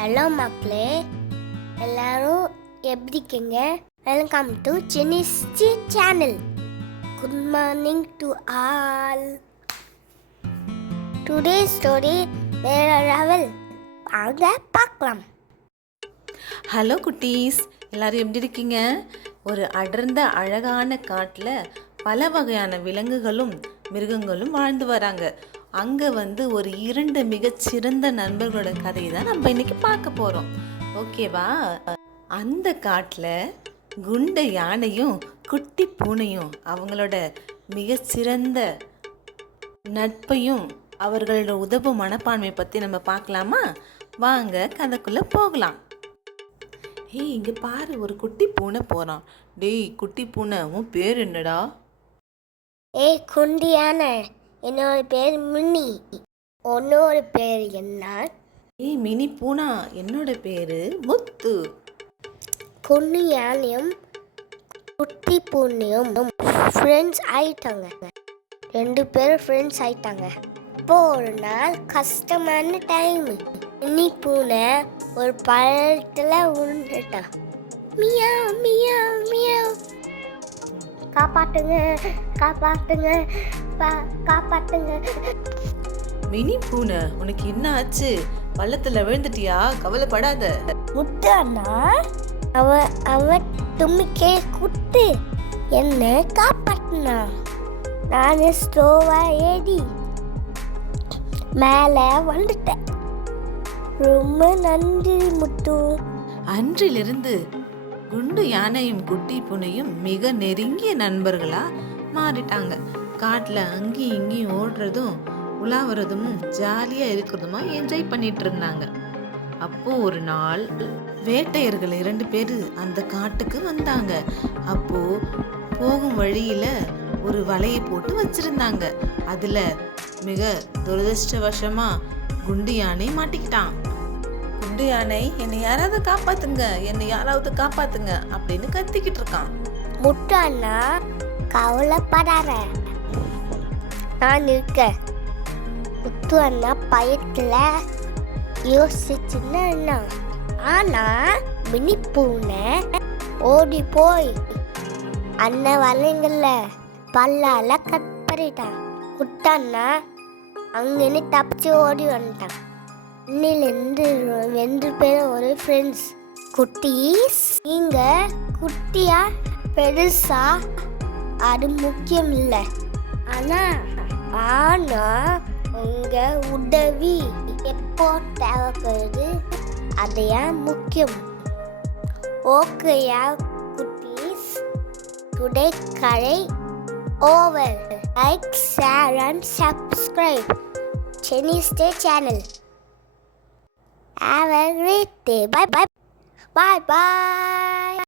Hello மக்களே, எல்லாரும் எப்படி இருக்கீங்க? Welcome to Chenni's channel. Good morning to all. Today story வேற லெவல். வாங்க பார்க்கலாம். ஹலோ குட்டீஸ், எல்லாரும் எப்படி இருக்கீங்க? ஒரு அடர்ந்த அழகான காட்டில் பல வகையான விலங்குகளும் மிருகங்களும் வாழ்ந்து வராங்க. அங்கே ஒரு 2 மிகச்சிறந்த நண்பர்களோட கதையை தான் நம்ம இன்னைக்கு பார்க்க போகிறோம். ஓகேவா? அந்த காட்டில் குண்டை யானையும் குட்டி பூனையும் அவங்களோட மிகச்சிறந்த நட்பையும் அவர்களோட உதவு மனப்பான்மையை பற்றி நம்ம பார்க்கலாமா? வாங்க கதைக்குள்ளே போகலாம். ஏய், இங்கே பாரு, ஒரு குட்டி பூனை போகிறான். டேய் குட்டி பூனை, உன் பேர் என்னடா? ஏய் குண்டி யானை, என்னோட பேர் மினி. உன்னோட பேர் என்ன? ஏய் மினி பூனா, என்னோட பேரு முத்து. குண்டி யானையும் குட்டி பூனையும் ஃப்ரெண்ட்ஸ் ஆயிட்டாங்க. 2 பேரும் ஃப்ரெண்ட்ஸ் ஆயிட்டாங்க. இப்போ ஒரு நாள் கஷ்டமான டைம். மினி பூனை ஒரு பழத்தில் விழுந்துட்டான். மியா மியா மியா, காப்பாட்டுங்க காப்பாட்டுங்க காப்பாட்டுங்க. மினி பூனை, உனக்கு என்ன ஆச்சு? பள்ளத்துல விழுந்துட்டியா? கவலைப்படாத. முட்டானா அவ தும்பிக்கை குட்டு என்ன காப்பாட்டினா. நான் ஸ்லோவா ஏடி மேலே வந்துட்டேன். ரொம்ப நன்றி முத்து. அன்றிலிருந்து குண்டு யானையும் குட்டி பூனையும் மிக நெருங்கிய நண்பர்களா மாறிட்டாங்க. காட்டுல அங்கேயும் இங்கேயும் ஓடுறதும் உலாவறதும் ஜாலியா இருக்கிறதுமா என்ஜாய் பண்ணிட்டு இருந்தாங்க. அப்போ ஒரு நாள் வேட்டையர்கள் 2 பேரு அந்த காட்டுக்கு வந்தாங்க. அப்போ போகும் வழியில ஒரு வலையை போட்டு வச்சிருந்தாங்க. அதுல மிக துரதிருஷ்டவசமா குண்டு யானை மாட்டிக்கிட்டான். குண்டு யானை, என்னை யாராவது காப்பாத்துங்க, என்னை யாராவது காப்பாத்துங்க அப்படின்னு கத்திக்கிட்டு இருக்கான். முட்டானா கவலைப்படாத, நான் இருக்க. முத்து அண்ணா பயத்துல யோசிச்சுன்னா, ஆனா மினி பூனை ஓடி போய் அண்ணன் வலைங்கள்ல பல்லால கட் பண்ணிட்டான். முட்டானா அங்கன்னு தப்பிச்சு ஓடி வந்துட்டான். இன்னிலிருந்து 2 பேரும் ஒரு ஃப்ரெண்ட்ஸ். குட்டீஸ், நீங்க குட்டியா பெருசா அது முக்கியம் இல்லை. ஆனா உங்க உதவி எப்போ தேவைப்படுது, அதையா முக்கியம். ஓகேயா குட்டீஸ், டுடே கதை over. Like, share and subscribe Chenni's channel. Have a great day. Bye bye. Bye bye.